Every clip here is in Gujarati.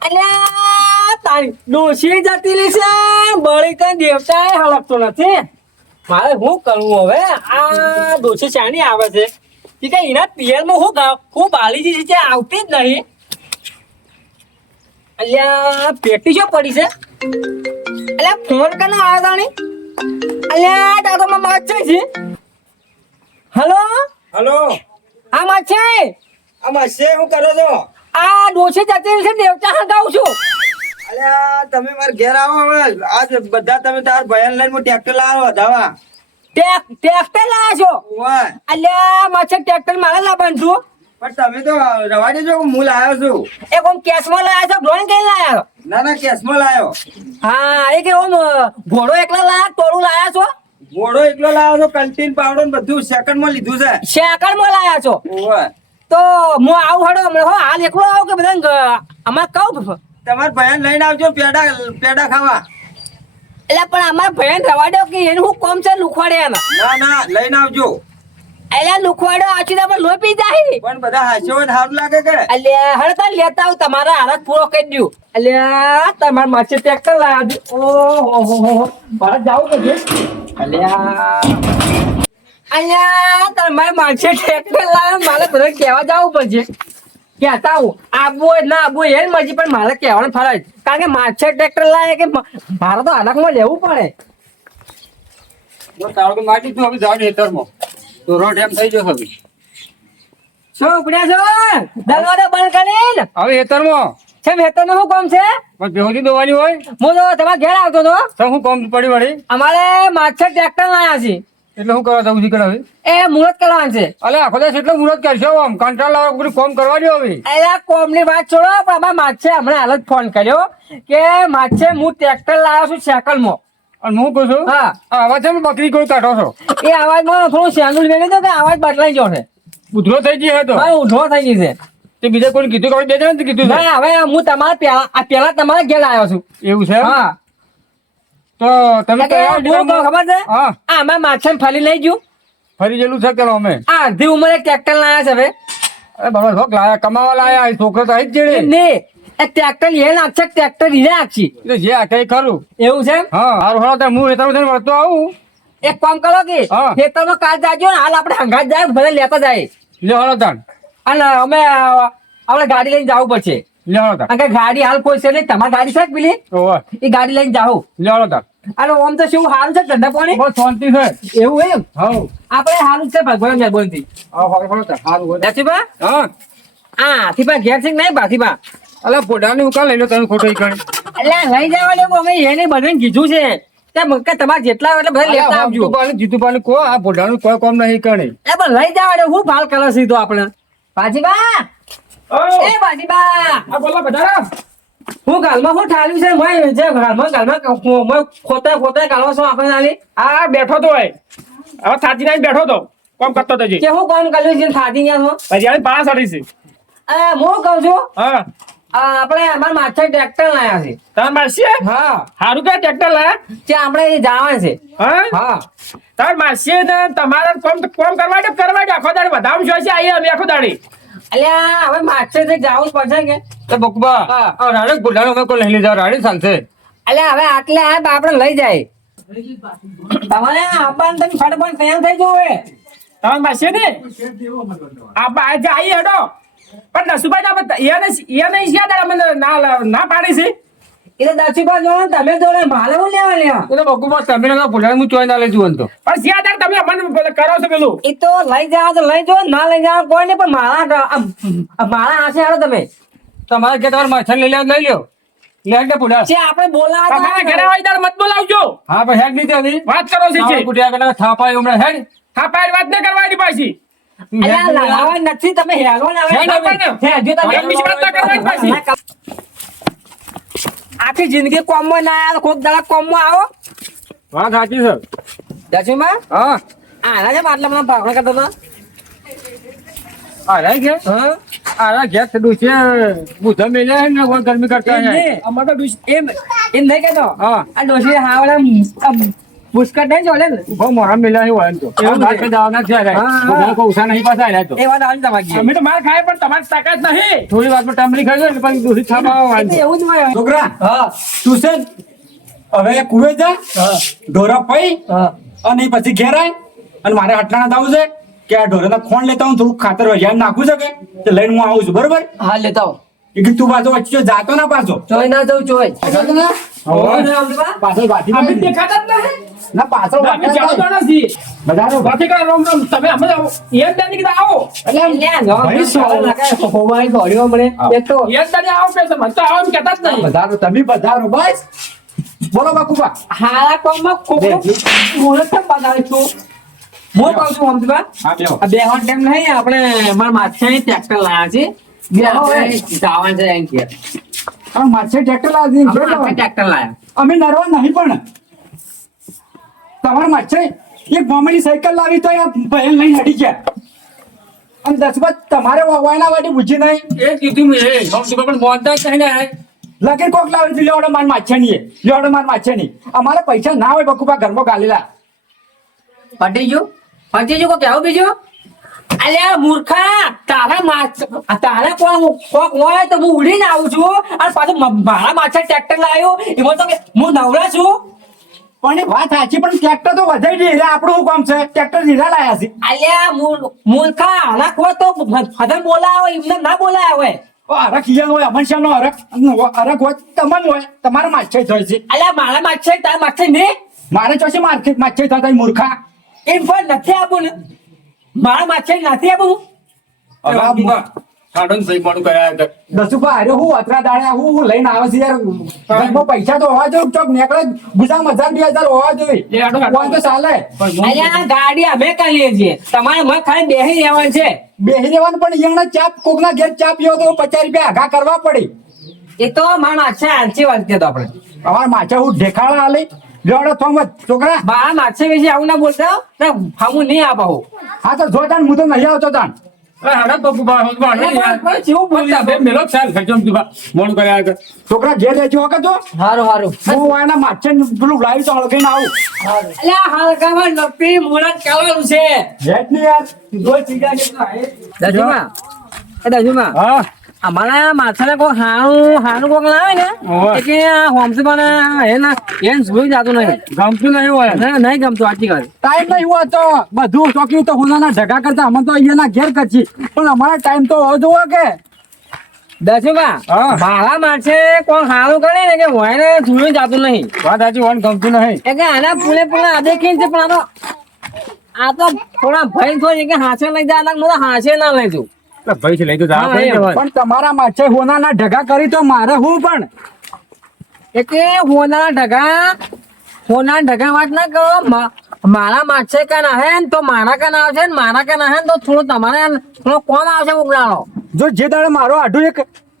અલ્યા તારી ડોશી જતી રહી છે. બળી કઈ દેવતા હલકતો નથી. મારે શું કરવું હવે? આ ડોશી શાની આવે છે. કે કઈ એના પિયરમાં હું ગાવ? હું બાલીજી છે આવતી જ નહીં. અલ્યા પેટી શું પડી છે. અલ્યા ફોન કને આવ્યો તાણી અલ્યા દાદો માં માછે છે. હલો? હલો? હા માછે આ છે હું કરો છો? આ ડોશી જતી છે દેવતા હગાવું છું. અલ્યા તમે માર ઘેર આવો હવે. આજ બધા તમે તાર ભયન લઈને હું ટ્રેક્ટર લાવો ટેક ટ્રેક્ટર લાવો છો અલ્યા માછે ટ્રેક્ટર મારે લાવવાનું છું. પણ તમે તો રવા દેજો હું લાવ્યો છું. એક ઓમ કેશમાં લાવ્યો છો? ડ્રોઈંગ કઈ લાવ્યો ના ના કેસમાં લાવ્યો હા એ કે ઓમ ઘોડો એકલા લાયા ટોળું લાયા છો? ઘોડો એકલો લાવ્યો છો કંટીન પાવડર ને બધું સેકન્ડમાં લીધું છે. સેકન્ડમાં લાયા છો? ઓય. તો હું આવું હડો હમણાં. હો હાલ એકલો આવું કે બધા અમારે કહું તમાર ભયન લઈને આવજો પેડા પેડા ખાવા. એટલે પણ અમારા ભયન રવા દો કે એનું હું કોમ છે લુખવાડે ના ના લઈને આવજો. એટલે લુખવાડો આછી તો આપણે લોહી પી જાય. પણ બધા હાસ્યો હોય હારું લાગે કે? અલ્યા હડતા લેતા આવું તમારા હારત પૂરો કરી દઉં એટલે તમારે માસે ટ્રેક્ટર લાવ્યા. ઓહો હો હો હો. મારે જાવું કે છે અલ્યા તમારે માથે ટ્રેક્ટર લાવે મારે બધા કહેવા જવું પડશે કહેતા હું આબુ હોય ના આબુ એ મજી પણ મારે કહેવાનું ફરજ કારણ કે માથે ટ્રેક્ટર લાવે કે મારે તો હાલકમાં લેવું પડે. તાળું માટી તું હવે જાવ હેતરમાં તો રોડ એમ થઈ જશે હવે. શું ઉપડ્યા છો? દરવાજો બંધ કરીને? હવે હેતરમાં છે વેતન શું કામ છે? પણ બેહોજી દોવાની હોય. હું તો તમારા ઘેર આવતો તો શું કામ પડી વળી? અમારે માછર ટ્રેક્ટર લાયા છે. એટલે શું કરવા જવું છે હવે? એ મુહૂર્ત કરવાનું છે. અલે આખો દિવસ એટલો મુહૂર્ત કરશો આમ કંટ્રોલ લાવો બધું કોમ કરવા દો હવે. કોમ કોમની વાત છોડો પણ આમાં માછે હમણાં હાલ જ ફોન કર્યો કે માછે હું ટ્રેક્ટર લાવ્યો છું સાયકલમાં. અને હું કહું છું હા. આ અવાજ છે બકરી કોઈ કાઢો છો? એ અવાજમાં થોડું સેન્ડુલ મેળવી દો કે અવાજ બદલાઈ ગયો છે. ઉધરો થઈ ગઈ હતો હા ઉધરો થઈ ગઈ છે. તે બીજા કોઈ કીધું કે બે જણ કીધું હવે હું તમારા પેલા પેલા તમારા ઘેર આવ્યો છું. એવું છે હા. તો તમે ડિપાર્ટમેન્ટ- ખબર છે? હા. અમે માછા માછે ફરી લઈ ગયું. ફરી જેલું છે કે અમે? આ અડધી ઉંમરે ટ્રેક્ટર લાયા છે હવે. અરે બાબા શોખ લાયા કમાવા લાયા છોકરો તો આવી જ જેડે ને. એ ટ્રેક્ટર એ નાખશે ટ્રેક્ટર એ નાખશી એટલે જે આ કઈ ખરું. એવું છે હા હારું હાલો હું હેતર થઈને વળતો આવું. એક કામ કરો કે. ખેતરમાં કાલ જાજો ને હાલ આપણે હંગાત જાય ભલે લેતા જાય. લે હાલો તાન અને અમે આપણે ગાડી લઈને જવું પડશે. લે હાલો તાન કારણ કે ગાડી હાલ કોઈ છે નહીં તમારી ગાડી છે પેલી? એ ગાડી લઈને જાઓ. અને ઓમ તો શું છે ધંધા પાણી? શાંતિ છે. એવું એમ? આપણે છે ભગવાન હા હા. ઘેર અલા પોડાની ઉકા લઈ લો તમે ખોટો એટલે લઈ જવા દેવું અમે એને બધાને કીધું છે. કે તમારે જેટલા એટલે બધા લેતા આવજો. જીતુપાલી કો આ પોડાનું કોઈ કામ નહીં એ પણ લઈ જવા હું ભાલ કરે સીધો આપણે. ભાજીબા એ બાજીબા! આ બોલા બધા હું ગાલમાં હું ઠાલ્યું છે? મય જે ગાલમાં ગાલમાં ખોતા ખોતા ગાલવા શું આપણે નાની આ બેઠો તો હોય. હવે થાકી નાઈ બેઠો તો. કોમ કરતો તો કે હું કોમ કર્યું છે? થાકી ગયા છો પછી આવી પાસ અડી છે. એ હું કહું છું? હા. આપણે અમાર માથે ટ્રેક્ટર લાયા છે. તાર માસી હા. હારું કે ટ્રેક્ટર લાયા? કે આપણે જાવા છે. હા? હા. તાર માસી ને તમારે કોમ કોમ કરવા દે કરવા દે. આખો દાડી વધામ છો છે આઈ અમે આખો દાડી. અલ્યા હવે માથે થી જવું પડશે કે? તો બકબા રાડે પોડાનું મેં કોઈ લઈ લીધા રાડે ચાલશે અલ્યા હવે આટલે આ આપણે લઈ જાય. તમારે આપવાનું તમે તૈયાર થઈ જવું હવે. તમાર ને? આજે આઈ હેડો. પણ નસુભાઈ ના યાદ ના ના પાડી છે. એટલે દક્ષિપા જોડે તમે જોડે મારે હું લેવા લેવા? એટલે બકુબા તમે ના પોડાનું હું ચોઈ ના લઈ તો. પણ યાદ તમે મને કરો છો પેલું? એ તો લઈ જાવ તો લઈ જાઓ ના લઈ જાવ કોઈ નહીં પણ મારા ગ- આ- આ મારા હાથે હાલો તમે. તમારે કે તમારે માછા લઈ લ્યો લઈ લ્યો. લે કે પોડા આપણે બોલાવા તમારા ઘરે આવી મત બોલાવજો. હા ભાઈ હેડ નહીં ત્યાંથી. વાત કરો છે કુટિયા કને થાપાય હમણાં હેડ. પાડી વાત ન કરવાની પાછી. અલ્યા લડાવા નથી તમે હેલો ના હેડ ને. તમે. કરવાની પાછી. આખી જિંદગી કોમમાં ના આવ્યા કોક દાડા કોમમાં આવો. વાત સાચી છે. દસમીમાં હા. આના છે આટલા બધા ભાગણા કરતા હતા? આ રહી ગયા હા આરા ગેસ ડૂસે બુધા મેલે ને ગરમી કરતા. અમારે તો ડુસ- એમ એમ નહીં કહેતો. હા. આ ડોશી હાવડા આમ નહીં ચાલે ને? ઊભો મોહા મિલા નહીં હોય તો. એવું વાત છે. જવાના છે રે. હા, હા. બધા કોઈ ઉષા નહીં પાછા આવ્યા તો. એ વાત આવી તમારી અમે તો માર ખાય પણ તમારી તાકાત નહીં થોડી વારમાં ટમલી ખાઈ ને પછી દૂધી છાપા એવું જ હોય. છોકરા હા તું છે હવે કુવે જા હા. ઢોરા પઈ અને પછી ઘેર આય. અને મારે અટલાણા થવું છે કે આ ઢોરાના ખોણ લેતા હું થોડુંક ખાતર વૈયાને નાખું છે કે? લઈને હું આવું છું બરોબર? હા લેતા આવો. કે તું પાછો વચ્ચે જાતો ના પાછો. ચોય ના જઉં ચોય? પાછળ વાટી અમે દેખાતા જ નહીં ના પાછળ વાટી જાણતા નથી. બધાનો બાકી કાંઈ રોમ રોમ. તમે અમે આવો. એમ દાદી કીધું આવો. એટલે લ્યા, ભાઈ, નો, સો- લગાય, હોવાની દોડ્યો એક તો એમ દાદી આવો કે છે? તો આવો એમ જ નહીં. બધાનો તમે બધાનો બસ. બોલો બાકુબા હારા કોમમાં કોકનું મુરત કેમ બગાડે છું? હું કહું છું અમદાવાદ. આ ટાઈમ નહીં, આપણે મારા માથે ટ્રેક્ટર લાયા છે. છે. અમે નરવા નહીં પણ. તમારા માછે એક ગોમડી સાયકલ લાવી તો આ ભયલ હટી ગયા. અને દસ તમારે વાયના વાટી પૂછી નહીં. એ કીધું મેં પણ મોનતા નહીં ને લગીર કોક લાવી દીધું લેવડો માર માછે નહીં લેવડો માર માછે નહીં. અમારે પૈસા ના હોય બકુપા ઘરમાં ગાલેલા. પટી ગયું? પટી ગયું કોઈ કહેવું બીજું? અલ્યા મૂર્ખા તારા માછ તારા કોણ કોક હોય તો હું ઉડીને આવું છું અને પાછું મારા માછા ટ્રેક્ટર લાવ્યો. એમાં તો હું નવરા છું. પણ વાત સાચી પણ ટ્રેક્ટર તો વધારી દે. આપણું કામ છે? ટ્રેક્ટર નીરા લાયા છે. અલ્યા મૂર્ખા આના કોઈ તો ફાધર બોલાય એમને ના બોલાય હોય. અરખ ઈયન હોય અમનશ્યામનો અરખ. અરખ હોય તમન હોય. તમારા માછે થાય છે. અલ્યા મારા માથે તારા માથે ને મારે ચોથી માર્કેટ માછે થતા મૂર્ખા. એમ પણ નથી આપું ને. મારા માથે નથી આપું? સાડન સહી પણ કર્યા દસુભા અરે હું અત્રા દાડે હું હું લઈને આવે છે યાર. ઘરમાં પૈસા તો હોવા જોઈએ ચોક નીકળે ગુજરાત હજાર બે હજાર હોવા જોઈએ. એ તો ચાલે. અલ્યા ગાડી અમે કરીએ છીએ. તમારે મને ખાલી બેહી રહેવાનું છે. બેહી રહેવાનું પણ અહીંયા ચાપ કોકના ઘેર ચા પીવો તો પચાસ રૂપિયા આઘા કરવા પડે. એ તો મારા માથે આંચી વાત કહેતો આપણે. અમારા માછા હું ઢેખાડા આલે લેવડો છોકરા. બા માથે વિશે આવું ના બોલતા? હો. ને હું નહીં આપાવું. હા તો જો તાન હું તો નહીં આવતો તાન છોકરા ઘેર રહેજો વખત જો હારું હારું. હું એના માછે પેલું લાવી તો હળગાઈને આવું. અલ્યા હાલકામાં નક્કી મુહૂર્ત કરવાનું છે. જેટલી ને યાર. દજુમાં. હા? અમારા માથાને કોઈ હાણું હાણું કોક લાવે ને એટલે હોમથી મને એ ના એને જોઈ જાતું નહીં. ગમતું નહીં હોય. ના નહીં ગમતું આજી વાત ટાઈમ નહીં હોય તો બધું ચોકી તો હોનાના ઢગા કરતા. અમે તો અહીંયાના ઘેર કરછી પણ અમારા ટાઈમ તો હોવો જોવો કે. હા. મારા માથે કોણ હારું કરે ને કે હોય ને જોઈ જતું નહીં. વાત સાચી હોય ગમતું નહીં. એટલે કે આના પૂરે પૂરા આદે કેમ છે પણ આ તો આ તો થોડા ભય થોડી કે હાંસે લઈ જાય મને હાથે ના લઈ જવું ભાઈ છે લઈ તો જા પણ તમારા માથે હોનાના ઢગા કરી તો મારે હું પણ? એટલે કે હોના ઢગા હોના ઢગા વાત ના કરો. મારા માથે કે ના હે તો મારા કાન આવશે મારા કે ના હે તો થોડું તમારે થોડો કોમ આવશે ઉગડાડો જો જે દાડે મારો આઢું એક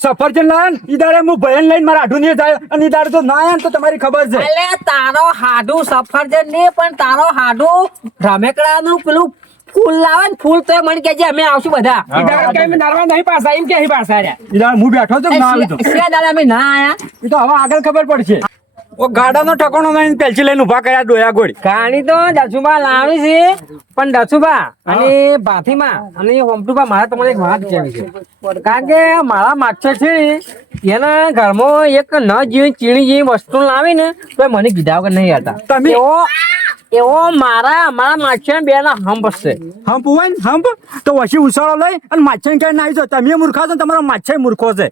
સફરજન લાયન ઈ દાડે હું ભયન લઈને મારા આઢું નહીં જાય અને ઈ દાડે તો ના આવે તો તમારી ખબર છે. એટલે તારો હાડું સફરજન નહીં પણ તારો હાડું રમેકડાનું પેલું ફૂલ લાવે ને ફૂલ તો મને કેજે અમે આવશું બધા. ઈ દાડે કઈ નહીં. પાસા એમ કે અહીં પાસા રહ્યા હું બેઠો તો ના આવી તો? દાડા અમે ના આયા. એ તો હવે આગળ ખબર પડશે. ઓ ગાડાનો ઠકાણો નહીં પેલચી લઈને ઊભા કર્યા ડોયા ગોળી. કાણી તો દસુબા લાવી છે પણ દસુબા અને ભાથીમાં અને હોમટુબા મારા તમને એક વાત કહેવી છે. કારણ કે મારા માછર છે ને એના ઘરમાં એક ન જેવી ચીણી જેવી વસ્તુ લાવી ને તો એ મને કીધા વગર નહીં હતા તમે- એવો મારા મારા માછર બે ના હંપ છે. હંપ હોય ને હંપ તો વસી ઉછાળો લઈ અને માછે ક્યાંય ના જો તમે મૂર્ખા છો તમારો માછે મૂર્ખો છે.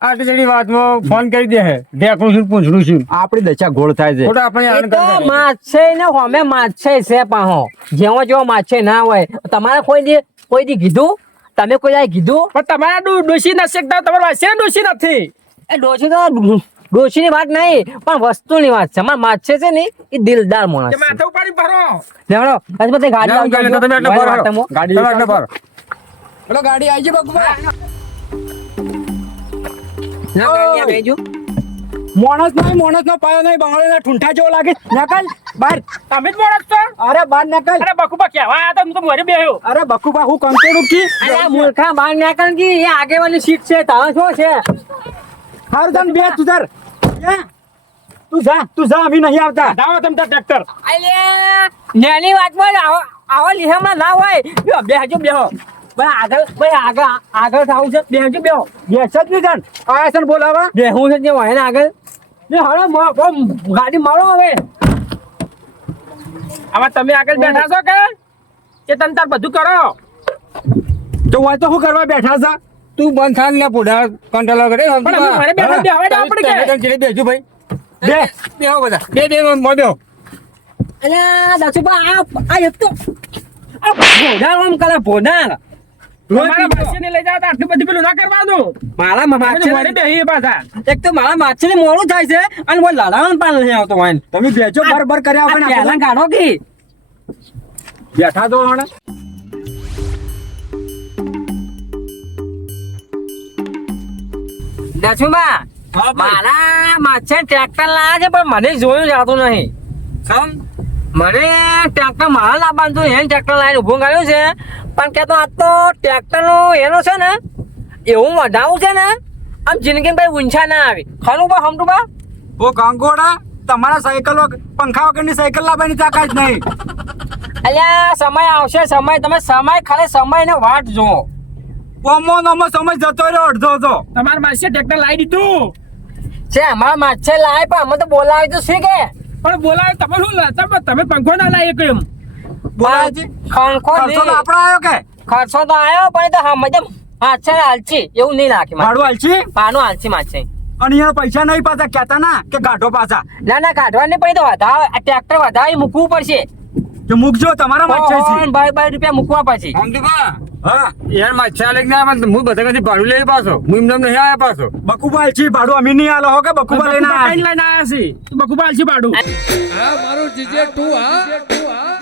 આટલી જડી વાતમાં ફોન કરી દે ઢેકણું છું પૂંછડું છું. આપણી દશા ગોળ થાય છે. ખોટા આપણે તો માછે ને અમે માછે છે પાહો. જેવો જેવો માછે ના હોય. તમારે કોઈ દી કોઈ દી કીધું? તમે કોઈ કીધું? પણ તમારા ડો- નથી ના શેકતા તમારા વાસે નથી. એ ડોશી તો ડોશીની વાત નહીં પણ વસ્તુની વાત છે. અમારા માછે છે ને એ દિલદાર માણસ છે. માથે ઉપાડી ભરો. લેવડો આજ બધે ગાડી લાવજો. તમે એટલે ભરો, ગાડી ગાડી એટલે ભરો. પેલો ગાડી આવી ગઈ બકવા ના, ગાડી આવી બેજો. માણસ નહીં માણસ નો પાયો નહીં બંગળે ના ઠુંઠા જેવો લાગે. નકલ બાર. તમે જ માણસ છો? અરે બાર નકલ. અરે બકુબા કેવા આ તો હું તો મોરે બેહ્યો. અરે બકુબા હું કંકોડું કી? અરે મૂર્ખા બાર નકલ કે એ આગેવાની સીટ છે તારે શું છે? હારું તને બે તુધર તું જા તું જા અમે નહીં આવતા. દાવો તમ તાર ટ્રેક્ટર નાની વાતમાં આવા આવા લીહામાં ના હોય. બેહો બેહજો બેહો. ભાઈ આગળ ભાઈ આગળ આગળ થાવું છે બેહજો બેહો. બેસ જ નહીં જાણ આયા છે બોલાવા બેહું છે જે હોય ને આગળ ને હવે ગાડી મારો હવે. આમાં તમે આગળ બેઠા છો કે? કે તમ તાર બધું કરો? તો હોય તો શું કરવા બેઠા છે? તું બંધ થાક ને પોઢા કંટ્રોલ કરે. પણ અમે બેઠા આપણે કે? બેસુ ભાઈ. બે. બેહો બધા. બે બે મોં બેહો અલ્યા દસુભા આ આ એક તો આ ભોડા આમ કરે ભોડા. લઈ જાવ તો આટલું બધું પેલું ના કરવાનું. મારા અમે તો માછલી ઘરે બેહીએ પાછા. એક તો મારા માછલી મોડું થાય છે અને લડાવાનું પણ નહીં આવતો હોય તમે બેજો બરબર કર્યા કાઢો કે. બેઠા તો હમણાં. ભાઈ. મારા માછે ટ્રેક્ટર લાયા છે પણ મને જોયું જાતું નહીં. સમ મને ટ્રેક્ટર મારા લાવવાનું હતું એને ટ્રેક્ટર લાવીને ઊભું કર્યું છે. પણ કે તો આ તો ટ્રેક્ટરનો એનો છે ને એવું વધાવું છે ને આમ જિંદગી ભાઈ ઊંચા ના આવી. ખરું બા હમટું બા? ઓ કાંગોડા તમારા સાયકલ વગર પંખા વગરની સાયકલ લાવવાની તાકાત નહીં. અલ્યા સમય આવશે સમય તમે સમય ખાલી સમય ને વાટ જુઓ. ઓમો નોમો સમય જતો રહ્યો અડધો તો તમાર માસે ટ્રેક્ટર લાવી દીધું. છે અમારા માછે લાય પણ અમે તો બોલાવી તો શી કે? પણ બોલાવે તમે શું લા- તમે તમે પંખો ના લાવી કેમ બોલાજી ખંખો ખર્ચો તો આપણો આવ્યો કે? ખર્ચો તો આવ્યો પણ તો હા મજા માછે હાલચી એવું નહીં નાખી મારે ભાડું હાલશી પાનું હાલચી માછે અને અહીંયા પૈસા નહીં પાછા કહેતા ના કે ગાઢો પાછા. ના ના કાઢવાની પડી તો વધારે ટ્રેક્ટર વધારે મૂકવું પડશે. કે મૂકજો તમારા માં છે. ઓહો, બાય બાય રૂપિયા મૂકવા પછી. હા યાર લઈને આવ્યા પણ હું બધા કદી ભાડું લઈ પાછો. હું એમને નહીં આવ્યા પાછો. બકુબા હાલશી ભાડું અમે નહીં આલો હો કે બકુબાલ લઈને આવ્યા લઈને આવ્યા છે ભાડું. હા મારું જીજે ટુ હા.